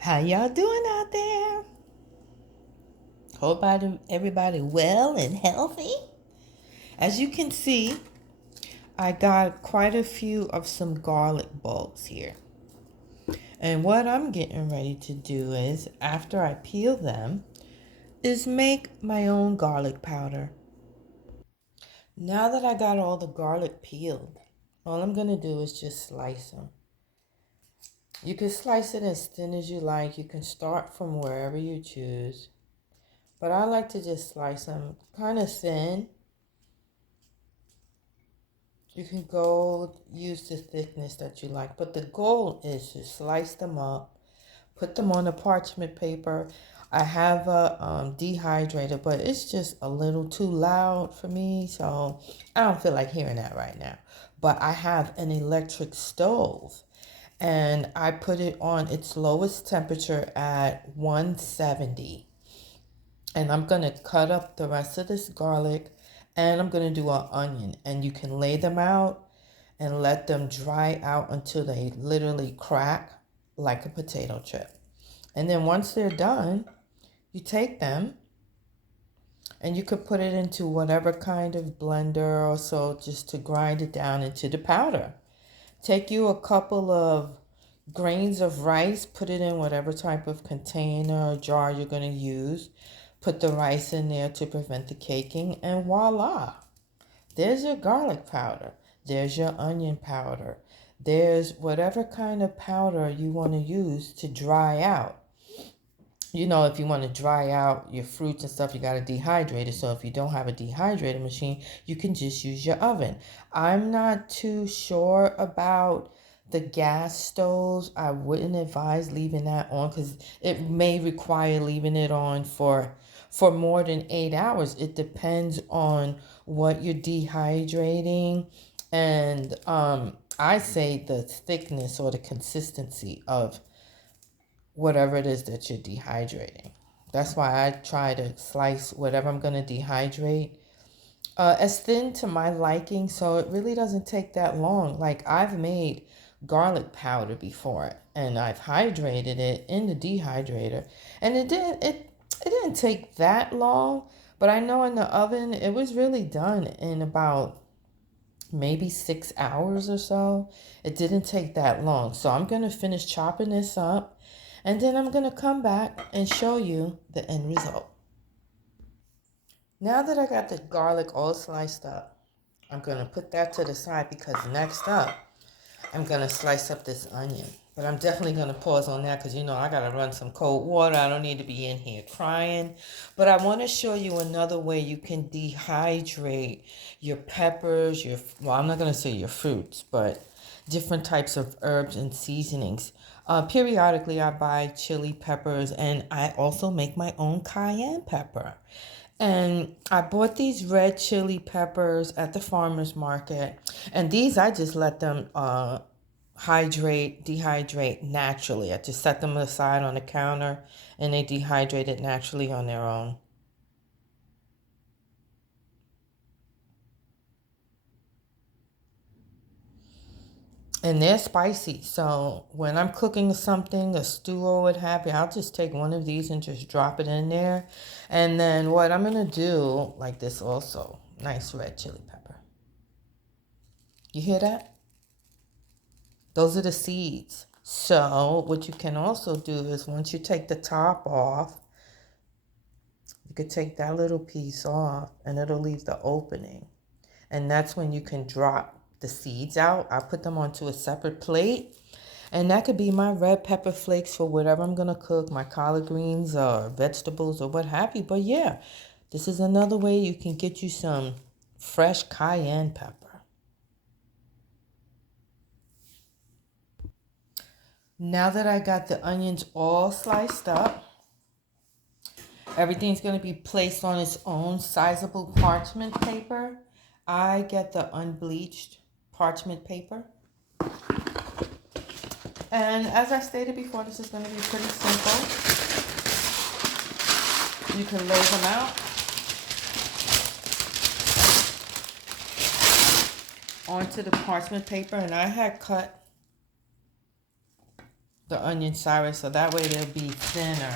How y'all doing out there? Hope everybody well and healthy. As you can see, I got quite a few of some garlic bulbs here. And what I'm getting ready to do is, after I peel them, is make my own garlic powder. Now that I got all the garlic peeled, all I'm going to do is just slice them. You can slice it as thin as you like. You can start from wherever you choose. But I like to just slice them kind of thin. You can go use the thickness that you like. But the goal is to slice them up, put them on a parchment paper. I have a dehydrator, but it's just a little too loud for me. So I don't feel like hearing that right now. But I have an electric stove. And I put it on its lowest temperature at 170. And I'm going to cut up the rest of this garlic and I'm going to do an onion. And you can lay them out and let them dry out until they literally crack like a potato chip. And then once they're done, you take them and you could put it into whatever kind of blender or so just to grind it down into the powder. Take you a couple of grains of rice, put it in whatever type of container or jar you're going to use. Put the rice in there to prevent the caking, and voila! There's your garlic powder. There's your onion powder. There's whatever kind of powder you want to use to dry out. You know, if you want to dry out your fruits and stuff, you got to dehydrate it. So if you don't have a dehydrator machine, you can just use your oven. I'm not too sure about the gas stoves. I wouldn't advise leaving that on because it may require leaving it on for more than 8 hours. It depends on what you're dehydrating and I say the thickness or the consistency of whatever it is that you're dehydrating. That's why I try to slice whatever I'm going to dehydrate as thin to my liking, so it really doesn't take that long. Like I've made garlic powder before and I've hydrated it in the dehydrator and it didn't take that long, but I know in the oven it was really done in about maybe 6 hours or so. It didn't take that long. So I'm going to finish chopping this up and then I'm going to come back and show you the end result. Now that I got the garlic all sliced up, I'm going to put that to the side because next up, I'm going to slice up this onion. But I'm definitely going to pause on that because, I got to run some cold water. I don't need to be in here crying. But I want to show you another way you can dehydrate your peppers, well, I'm not going to say your fruits, but different types of herbs and seasonings. Periodically, I buy chili peppers and I also make my own cayenne pepper. And I bought these red chili peppers at the farmer's market. And these, I just let them dehydrate naturally. I just set them aside on the counter and they dehydrated naturally on their own. And they're spicy. So when I'm cooking something, a stew or what have you, I'll just take one of these and just drop it in there. And then what I'm going to do, like this also, nice red chili pepper. You hear that? Those are the seeds. So what you can also do is once you take the top off, you could take that little piece off and it'll leave the opening. And that's when you can drop the seeds out. I put them onto a separate plate. And that could be my red pepper flakes for whatever I'm going to cook, my collard greens or vegetables or what have you. But yeah, this is another way you can get you some fresh cayenne pepper. Now that I got the onions all sliced up, everything's going to be placed on its own sizable parchment paper. I get the unbleached parchment paper. And as I stated before, this is going to be pretty simple. You can lay them out onto the parchment paper. And I had cut the onion sideways, so that way they'll be thinner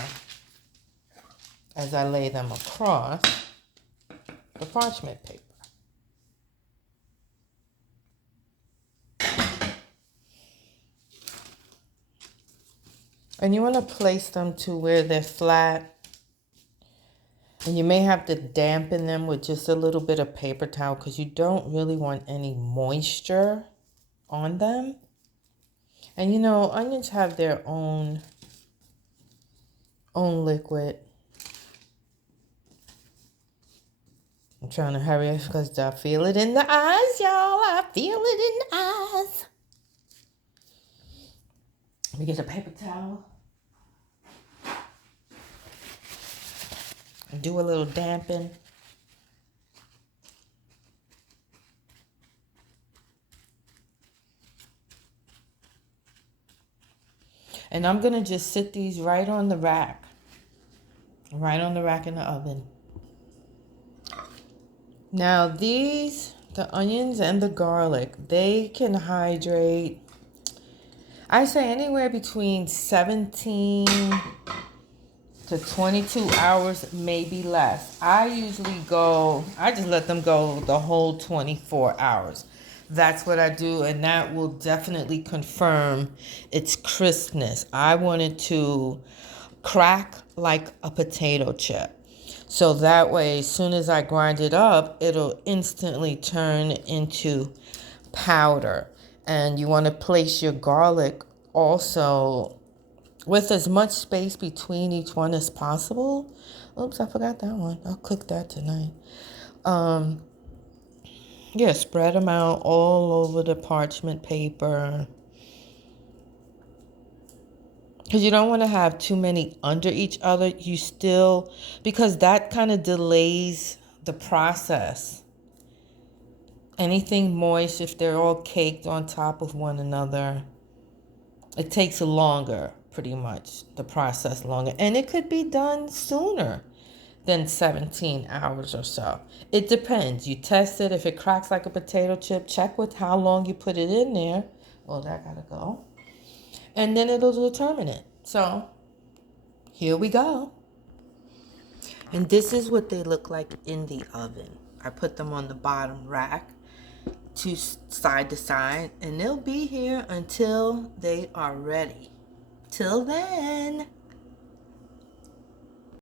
as I lay them across the parchment paper. And you want to place them to where they're flat. And you may have to dampen them with just a little bit of paper towel because you don't really want any moisture on them. And you know, onions have their own liquid. I'm trying to hurry up because I feel it in the eyes, y'all. I feel it in the eyes. Let me get a paper towel. And do a little dampen. And I'm going to just sit these right on the rack. Right on the rack in the oven. Now these, the onions and the garlic, they can hydrate, I say anywhere between 17 to 22 hours, maybe less. I just let them go the whole 24 hours. That's what I do, and that will definitely confirm its crispness. I want it to crack like a potato chip. So that way, as soon as I grind it up, it'll instantly turn into powder. And you want to place your garlic also with as much space between each one as possible. Oops, I forgot that one. I'll cook that tonight. Yeah, spread them out all over the parchment paper. Because you don't want to have too many under each other. Because that kind of delays the process. Anything moist, if they're all caked on top of one another, it takes longer, pretty much, the process longer. And it could be done sooner than 17 hours or so. It depends. You test it. If it cracks like a potato chip, check with how long you put it in there. Oh, that gotta go. And then it'll determine it. So here we go. And this is what they look like in the oven. I put them on the bottom rack, side to side, and they'll be here until they are ready. Till then.